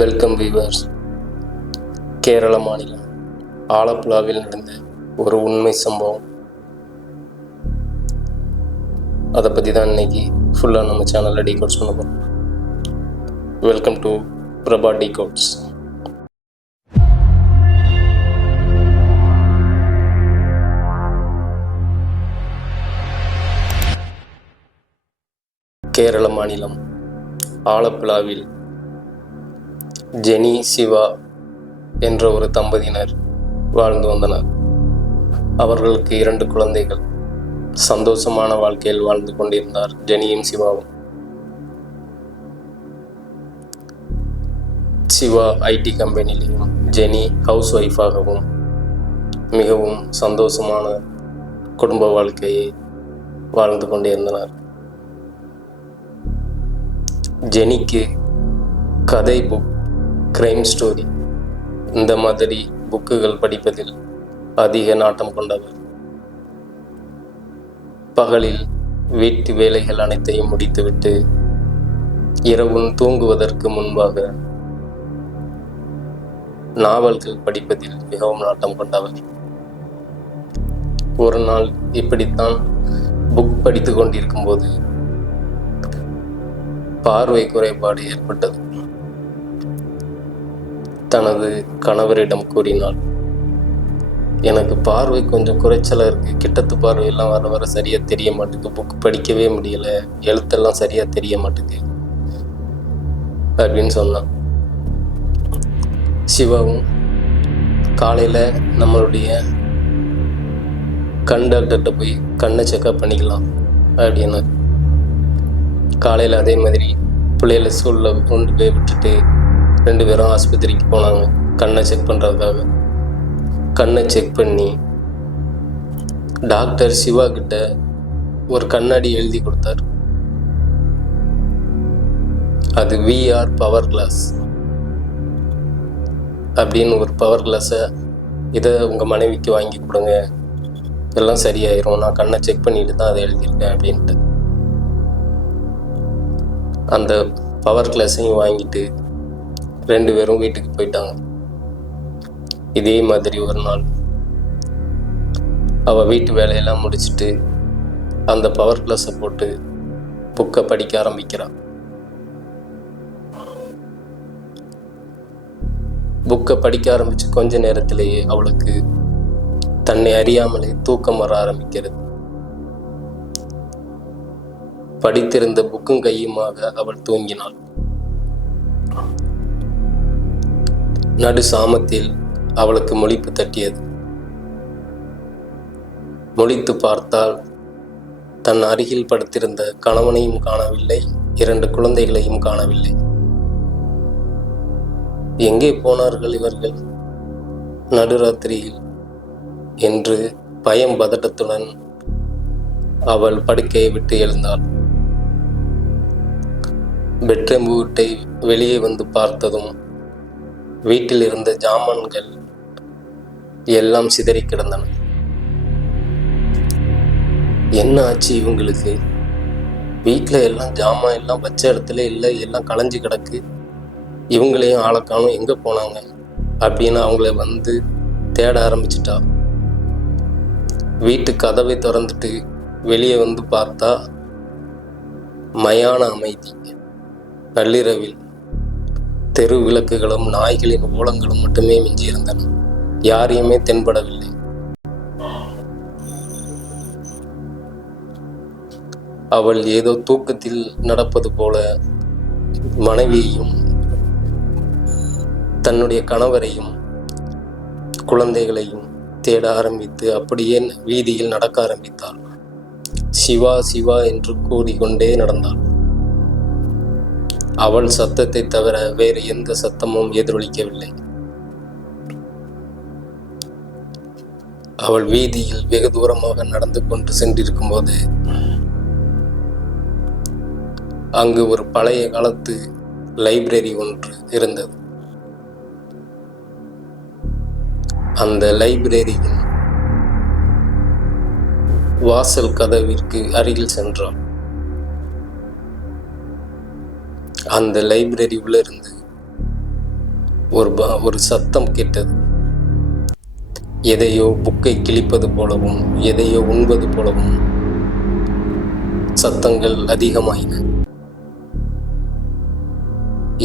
Welcome viewers. Kerala மாநிலம் ஆலப்புழாவில் நடந்த ஒரு உண்மை சம்பவம், அதை பற்றி தான் இன்னைக்கு ஃபுல்லாக நம்ம சேனலில் டீகோட்ஸ் பண்ண போகிறோம். Welcome to Prabha decodes. Kerala மாநிலம் ஆலப்புழாவில் ஜெனி சிவா என்ற ஒரு தம்பதியினர் வாழ்ந்து வந்தனர். அவர்களுக்கு 2 குழந்தைகள். சந்தோஷமான வாழ்க்கையில் வாழ்ந்து கொண்டிருந்தார் ஜெனியும் சிவாவும். சிவா ஐடி கம்பெனியிலையும் ஜெனி ஹவுஸ் ஒய்ஃபாகவும் மிகவும் சந்தோஷமான குடும்ப வாழ்க்கையை வாழ்ந்து கொண்டிருந்தனர். ஜெனிக்கு கதை புக், கிரைம் ஸ்டோரி இந்த மாதிரி புக்குகள் படிப்பதில் அதிக நாட்டம் கொண்டவர். பகலில் வீட்டு வேலைகள் அனைத்தையும் முடித்துவிட்டு இரவு தூங்குவதற்கு முன்பாக நாவல்கள் படிப்பதில் மிகவும் நாட்டம் கொண்டவர். ஒரு நாள் இப்படித்தான் புக் படித்து கொண்டிருக்கும் போது பார்வை குறைபாடு ஏற்பட்டது. தனது கணவரிடம் கூறினாள், எனக்கு பார்வை கொஞ்சம் குறைச்சலாக இருக்குது, கிட்டத்து பார்வையெல்லாம் வர வர சரியாக தெரிய மாட்டேங்குது, புக் படிக்கவே முடியல, எழுத்தெல்லாம் சரியாக தெரிய மாட்டேங்குது அப்படின்னு சொன்னான். சிவாவும் காலையில் நம்மளுடைய கண் டாக்டர்கிட்ட போய் கண்ணை செக்அப் பண்ணிக்கலாம் அப்படின்னு காலையில் அதே மாதிரி பிள்ளைகளை ஸ்கூலில் கொண்டு போய் விட்டுட்டு 2 பேரும் ஆஸ்பத்திரிக்கு போனாங்க கண்ணை செக் பண்ணுறதுக்காக. கண்ணை செக் பண்ணி டாக்டர் சிவா கிட்ட ஒரு கண்ணாடி எழுதி கொடுத்தார். அது விஆர் பவர் கிளாஸ் அப்படின்னு ஒரு பவர் கிளாஸை, இதை உங்கள் மனைவிக்கு வாங்கி கொடுங்க, எல்லாம் சரியாயிரும், நான் கண்ணை செக் பண்ணிட்டு தான் அதை எழுதியிருக்கேன் அப்படின்ட்டு. அந்த பவர் கிளாஸையும் வாங்கிட்டு 2 பேரும் வீட்டுக்கு போயிட்டாங்க. இதே மாதிரி ஒரு நாள் அவள் வீட்டு வேலையெல்லாம் முடிச்சுட்டு அந்த பவர் கிளாஸை போட்டு புக்கை படிக்க ஆரம்பிக்கிறான். புக்கை படிக்க ஆரம்பித்து கொஞ்ச நேரத்திலேயே அவளுக்கு தன்னை அறியாமலே தூக்கம் வர ஆரம்பிக்கிறது. படித்திருந்த புக்கும் கையுமாக அவள் தூங்கினாள். நடு சாமத்தில் அவளுக்கு முழிப்பு தட்டியது. முழித்து பார்த்தால் தன் அருகில் படுத்திருந்த கணவனையும் காணவில்லை, 2 குழந்தைகளையும் காணவில்லை. எங்கே போனார்கள் இவர்கள் நடுராத்திரியில் என்று பயம் பதட்டத்துடன் அவள் படுக்கையை விட்டு எழுந்தாள். பெட்ரூம் வீட்டை வெளியே வந்து பார்த்ததும் வீட்டில் இருந்த ஜாமான்கள் எல்லாம் சிதறி கிடந்தன. என்ன ஆச்சு இவங்களுக்கு? வீட்டில் எல்லாம் ஜாமான் எல்லாம் வச்ச இடத்துல இல்லை, எல்லாம் களைஞ்சு கிடக்கு, இவங்களையும் ஆளக்கானும் எங்கே போனாங்க அப்படின்னு அவங்கள வந்து தேட ஆரம்பிச்சிட்டா. வீட்டு கதவை திறந்துட்டு வெளியே வந்து பார்த்தா மயான அமைதி. நள்ளிரவில் தெரு விளக்குகளும் நாய்களின் ஓலங்களும் மட்டுமே மிஞ்சியிருந்தன. யாரையுமே தென்படவில்லை. அவள் ஏதோ தூக்கத்தில் நடப்பது போல மனைவியையும் தன்னுடைய கணவரையும் குழந்தைகளையும் தேட ஆரம்பித்து அப்படியே வீதியில் நடக்க ஆரம்பித்தாள். சிவா சிவா என்று கூறிக்கொண்டே நடந்தாள். அவள் சத்தத்தை தவிர வேறு எந்த சத்தமும் எதிரொலிக்கவில்லை. அவள் வீதியில் வெகு தூரமாக நடந்து கொண்டு சென்றிருக்கும் போது அங்கு ஒரு பழைய காலத்து லைப்ரரி ஒன்று இருந்தது. அந்த லைப்ரரியின் வாசல் கதவிற்கு அருகில் சென்றாள். அந்த லைப்ரரி உள்ள இருந்து ஒரு சத்தம் கேட்டது. எதையோ புக்கை கிழிப்பது போலவும் எதையோ உண்பது போலவும் சத்தங்கள் அதிகமாயின.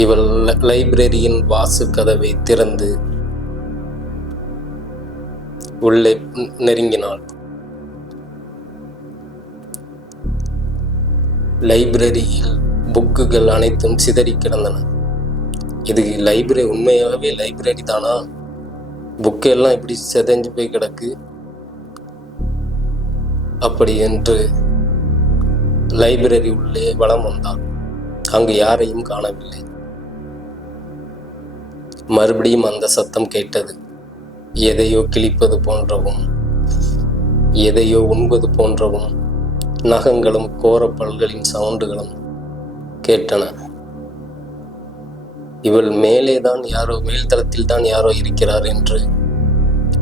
இவள் லைப்ரரியின் வாசு கதவை திறந்து உள்ளே நெருங்கினாள். லைப்ரரியில் புக்குகள் அனைத்தும் சிதறி கிடந்தன. இது லைப்ரரி, உண்மையாகவே லைப்ரரி தானா? புக்கு எல்லாம் இப்படி சிதைஞ்சு போய் கிடக்கு. அப்படி என்று லைப்ரரி உள்ளே வலம் வந்தாள். அங்கு யாரையும் காணவில்லை. மறுபடியும் அந்த சத்தம் கேட்டது. எதையோ கிழிப்பது போன்றவும் எதையோ உண்பது போன்றவும் நகங்களும் கோரப்பல்களின் சவுண்டுகளும் கேட்டன. இவள் மேல்தளத்தில் தான் யாரோ இருக்கிறார் என்று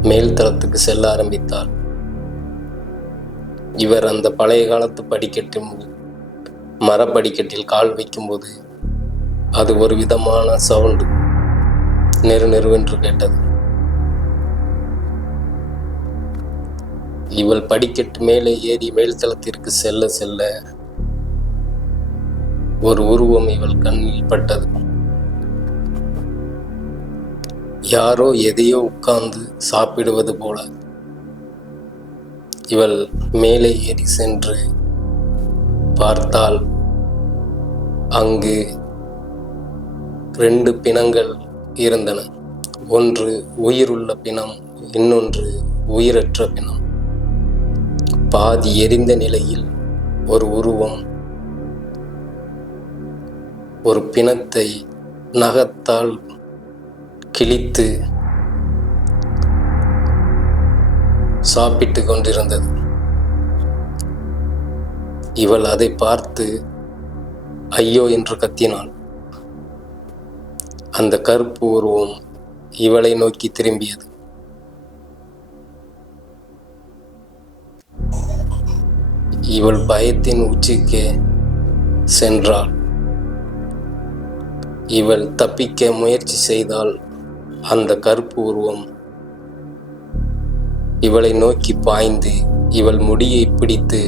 மேல்தளத்துக்கு செல்ல ஆரம்பித்தாள். இவர் அந்த பழைய காலத்து மரப்படிக்கட்டில் கால் வைக்கும்போது அது ஒரு விதமான சவுண்டு நெருநெருவென்று கேட்டது. இவள் படிக்கட்டு மேலே ஏறி மேல்தளத்திற்கு செல்ல செல்ல ஒரு உருவம் இவள் கண்ணில் பட்டது. யாரோ எதையோ உட்கார்ந்து சாப்பிடுவது போல. இவள் மேலே ஏறி சென்று பார்த்தால் அங்கு 2 பிணங்கள் இருந்தன. ஒன்று உயிருள்ள பிணம், இன்னொன்று உயிரற்ற பிணம். பாதி எரிந்த நிலையில் ஒரு உருவம் ஒரு பிணத்தை நகத்தால் கிழித்து சாப்பிட்டு கொண்டிருந்தது. இவள் அதை பார்த்து ஐயோ என்று கத்தினாள். அந்த கருப்பு உருவம் இவளை நோக்கி திரும்பியது. இவள் பயத்தின் உச்சிக்கே சென்றாள். இவள் தப்பிக்க முயற்சி செய்தால் அந்த கருப்பு உருவம் இவளை நோக்கி பாய்ந்து இவள் முடியை பிடித்து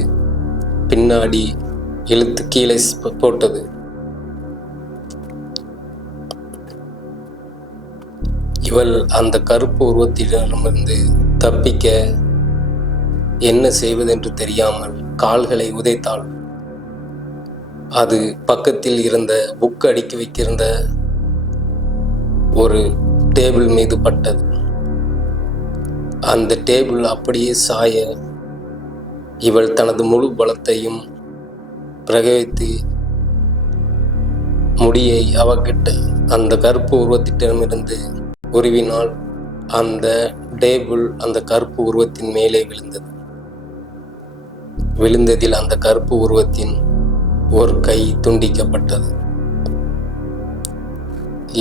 பின்னாடி இழுத்து கீழே போட்டது. இவள் அந்த கருப்பு உருவத்திடமிருந்து தப்பிக்க என்ன செய்வதென்று தெரியாமல் கால்களை உதைத்தாள். அது பக்கத்தில் இருந்த புக் அடுக்கி வைத்திருந்த ஒரு டேபிள் மீது பட்டது. அந்த டேபிள் அப்படியே சாய இவள் தனது முழு பலத்தையும் பிரயோகித்து முடியை அவகிட்ட அந்த கருப்பு உருவத்திடமிருந்து உருவினால் அந்த டேபிள் அந்த கருப்பு உருவத்தின் மேலே விழுந்ததில் அந்த கருப்பு உருவத்தின் ஒரு கை துண்டிக்கப்பட்டது.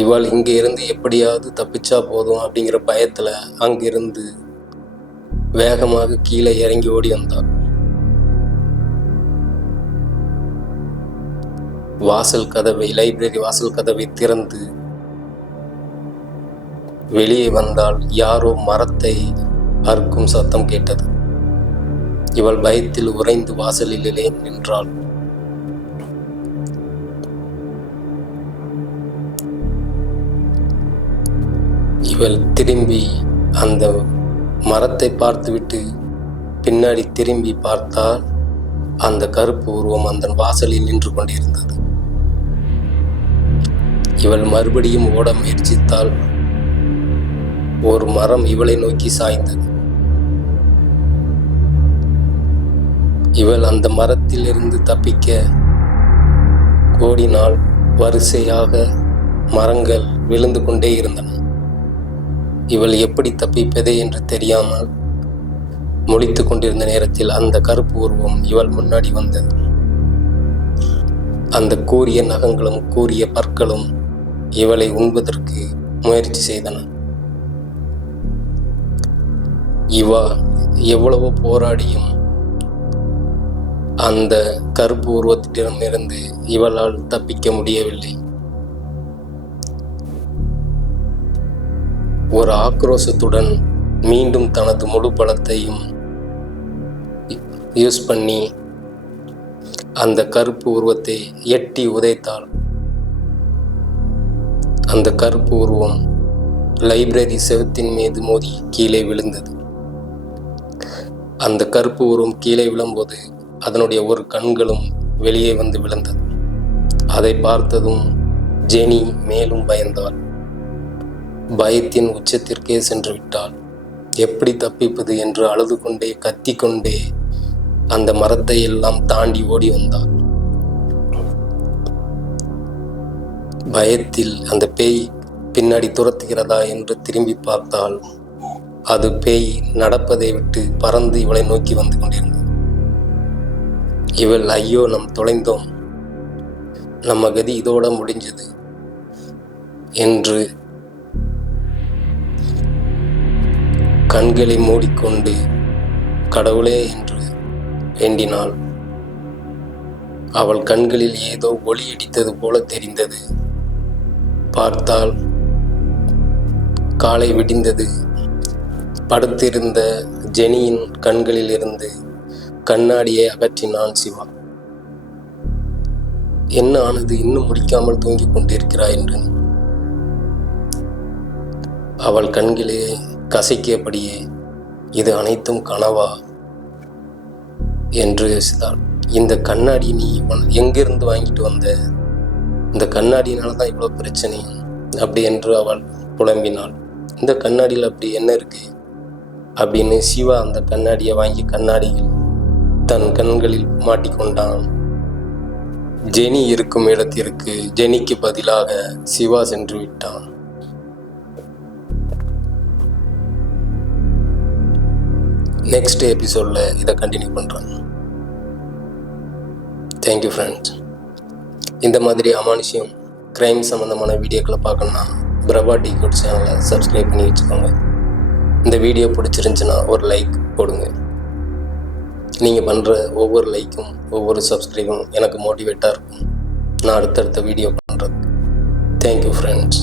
இவள் இங்கே இருந்து எப்படியாவது தப்பிச்சா போதும் அப்படிங்கிற பயத்துல அங்கிருந்து வேகமாக கீழே இறங்கி ஓடி வந்தாள். லைப்ரரி வாசல் கதவை திறந்து வெளியே வந்தால் யாரோ மரத்தை அறுக்கும் சத்தம் கேட்டது. இவள் பயத்தில் உறைந்து வாசலிலே நின்றாள். இவள் திரும்பி அந்த மரத்தை பார்த்துவிட்டு பின்னாடி திரும்பி பார்த்தால் அந்த கருப்பு உருவம் அந்த வாசலில் நின்று கொண்டிருந்தது. இவள் மறுபடியும் ஓட முயற்சித்தால் ஒரு மரம் இவளை நோக்கி சாய்ந்தது. இவள் அந்த மரத்திலிருந்து தப்பிக்க ஓடினால் வரிசையாக மரங்கள் விழுந்து கொண்டே இருந்தன. இவள் எப்படி தப்பிப்பதே என்று தெரியாமல் முழித்து கொண்டிருந்த நேரத்தில் அந்த கருப்பு உருவம் இவள் முன்னாடி வந்தது. அந்த கூரிய நகங்களும் கூரிய பற்களும் இவளை உண்பதற்கு முயற்சி செய்தன. எவ்வளவோ போராடியும் அந்த கருப்பு உருவத்திடமிருந்து இவளால் தப்பிக்க முடியவில்லை. ஒரு ஆக்ரோஷத்துடன் மீண்டும் தனது முழு பலத்தையும் யூஸ் பண்ணி அந்த கருப்பு உருவத்தை எட்டி உதைத்தாள். அந்த கருப்பு உருவம் லைப்ரரி செவுத்தின் மீது மோதி கீழே விழுந்தது. அந்த கருப்பு உருவம் கீழே விழும்போது அதனுடைய ஒரு கண்களும் வெளியே வந்து விழுந்தது. அதை பார்த்ததும் ஜெனி மேலும் பயந்தாள். பயத்தின் உச்சத்திற்கே சென்று விட்டாள். எப்படி தப்பிப்பது என்று அழுது கொண்டே கத்திக்கொண்டே அந்த மரத்தை எல்லாம் தாண்டி ஓடி வந்தாள். பயத்தில் அந்த பேய் பின்னாடி துரத்துகிறதா என்று திரும்பி பார்த்தால் அது பேய் நடப்பதை விட்டு பறந்து இவளை நோக்கி வந்து கொண்டிருந்தது. இவள் ஐயோ நம் தொலைந்தோம், நம்ம கதி இதோட முடிஞ்சது என்று கண்களை மூடிக்கொண்டு கடவுளே என்று வேண்டினாள். அவள் கண்களில் ஏதோ ஒளி அடித்தது போல தெரிந்தது. பார்த்தால் காலை விடிந்தது. படுத்திருந்த ஜெனியின் கண்களில் இருந்து கண்ணாடியை அகற்றினான் சிவா. என்ன ஆனது, இன்னும் முடிக்காமல் தூங்கிக் கொண்டிருக்கிறாய் என்று அவள் கண்களே கசக்கியபடியே இது அனைத்தும் கனவா என்று யோசித்தாள். இந்த கண்ணாடி நீ எங்கிருந்து வாங்கிட்டு வந்த? இந்த கண்ணாடியினால தான் இவ்வளோ பிரச்சனை அப்படி என்று அவள் புலம்பினாள். இந்த கண்ணாடியில் அப்படி என்ன இருக்கு அப்படின்னு சிவா அந்த கண்ணாடியை வாங்கி கண்ணாடியில் தன் கண்களில் மாட்டிக்கொண்டான். ஜெனி இருக்கும் இடத்திற்கு ஜெனிக்கு பதிலாக சிவா சென்று விட்டான். நெக்ஸ்ட் எபிசோடில் இதை கண்டினியூ பண்ணுறேன். Thank you friends. இந்த மாதிரி அமானுஷ்யம் க்ரைம் சம்மந்தமான வீடியோக்களை பார்க்கணுன்னா பிரபா டிகோட் சேனலை சப்ஸ்கிரைப் பண்ணி வச்சுக்கோங்க. இந்த வீடியோ பிடிச்சிருந்துச்சுன்னா ஒரு லைக் போடுங்க. நீங்கள் பண்ணுற ஒவ்வொரு லைக்கும் ஒவ்வொரு சப்ஸ்கிரைபும் எனக்கு மோட்டிவேட்டாக இருக்கும் நான் அடுத்தடுத்த வீடியோ பண்ணுறது. Thank you friends.